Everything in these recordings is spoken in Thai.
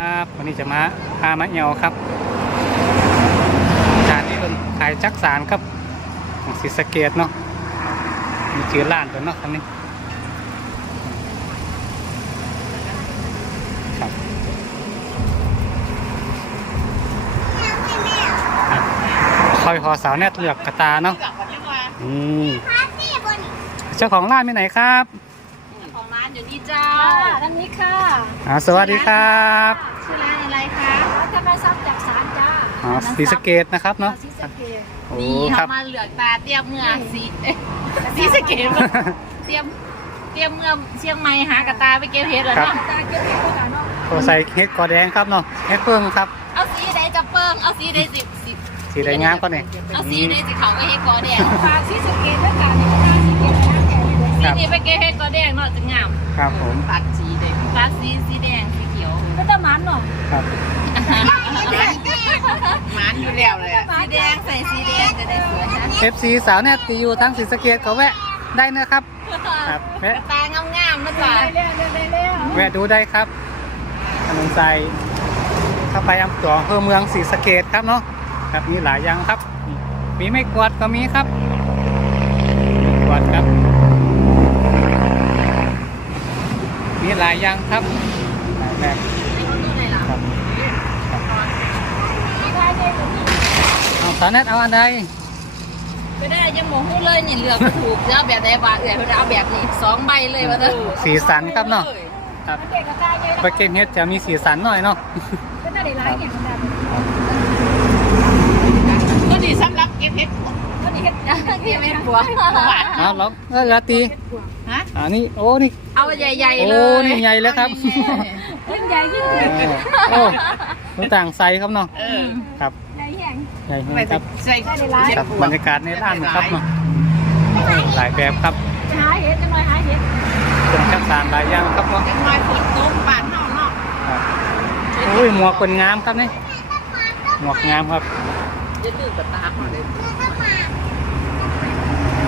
ครับ วันนี้จะมาพามะเหยา ครับจานนี้เป็นขายจักสารครับสีสเกตเนาะมีเจือล้านตัวเนาะคันนี้ครับอยหอสาวเนี่ยเลือกกระตาเนาะอืมเจ้าของร้านไปไหนครับานอยู่นี่เจ้าท้านนี้ค่ะสวัสดีครับ ชื่อร้านอะไรคะนกะไปซับจากสารจ้าสีสเกตนะครับเนาะนี่ทำมาเหลือตาเตรียมเมื่อสีสีสเกต เตรียม เตรียมเมื่อเชียงใหม่หากระตาไปเก็บเห็ดหรือเนาะใส่เห็ดกอแดงครับเนาะเห็ดเพิ่งครับ เอาสีใดจะเพิ่งเอาสีใดสิสีใดงามก็เนี่ยเอาสีใดสิเขาวก็เห็ดกอแดงฟ้าสีสเกตด้วยกันครับนี่ไปเกให้ก็แดงเนาะจะงาม ครับ ผม ตัดสีแดงตัดสีสีแดงสีเขียวก็จะมันเนาะ ครับมันอยู่แล้วเลยสีแดงใส่สีแดงจะได้สวยนะเทปสีสาวเนี่ยตีอยู่ทั้งสีสเกตเขาแวะ ได้นะครับ ครับแตงงามๆนะจ๊ะแวะดูได้ครับถนนใจถ้าไปอำาตัเพื่อเมืองสีสเกตครับเนาะ ครับ มีหลายอย่างครับ มีไม่กวดก็มีครับกวดครับายยังครับแบบเอสาเนตเอาอันใดก็ได้ยังโมหูเลยนี่เลือกถูกเอาแบบใดบาเทแบบเอาแบบอีกสองใบเลยวะเนอะสีสันครับเนาะครับปเก็นเฮ็ดจะมีสีสันหน่อยเนาะครับาอ้วแล้วตีฮะอันนี้โอ้นี่เอาใหญ่ๆเลยโอ้นี่ใหญ่แล้วครับยิ่งใหญ่ยิ่งใหญ่โอ้ตัวต่างไซส์ครับเนาะครับใหญ่ใหญ่ครับใส่ในร้านบรรยากาศในร้านครับเนาะหลายแบบครับหายเห็ดจะไม่หายเห็ดเป็นข้าวสารหลายอย่างครับเนางจะไม่ฝนตกปานเนาะเนาะโอ้ยหมวกคนงามครับนี่หมวกงามครับยืดตื่นตาขอเลย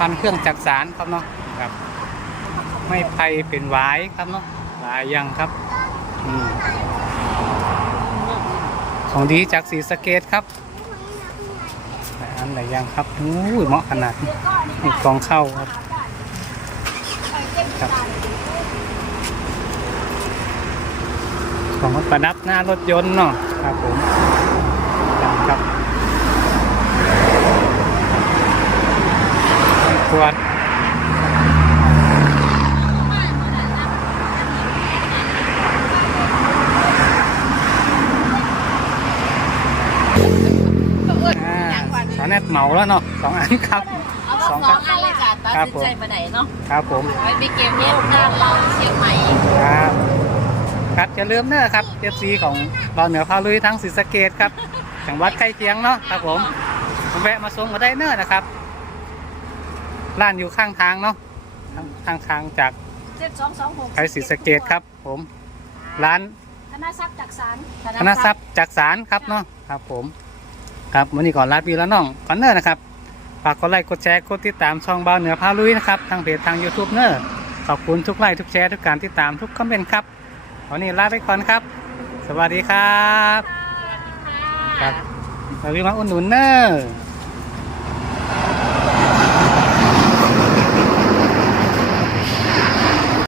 พันเครื่องจักสารครับเนาะ ครับ ไม่ไพเป็นหวายครับเนาะหลายย่างครับของดีจากสีสเกตครับลายอันหลยอางครับอู้เหมาะขนาดนี่กองเข้าครับครับของประดับหน้ารถยนต์เนาะ ครับผมนี่ยเหมาแล้วเนาะสองอันครับสองอันเลยจ้ะตัดสินใจมาไหนเนาะครับผมไปเกมเนี่ยหน้าเาเชียงใหม่ครับครับอย่าลืมเนอครับเอฟซีของบาเหนือพาลุยทั้งสรีสเกตครับจังหวัดใกล้เคียงเนาะครับผมแวะมาส่งมาได้เนอนะครับ ร้านอยู่ข้างทางเนาะข้างทางจากไอศรีสเกตครับ ผม ร้านธนทรัพย์จักสารธนทรัพย์จักสารครับเนาะครับผมครับวันนี้ก่อนลาไปแล้วน้องก่อนเนอร์นะครับฝากกดไลค์กดแชร์กดติดตามช่องบ้าเหนือพาลุยนะครับทางเพจทาง YouTube เนอร์ขอบคุณทุกไลค์ทุกแชร์ทุกการติดตามทุกคอมเมนต์ครับวันนี้ลาไปก่อนครับสวัสดีครับ สวัสดีค่ะครับเราไปมาอุ่นหนุนเนอร์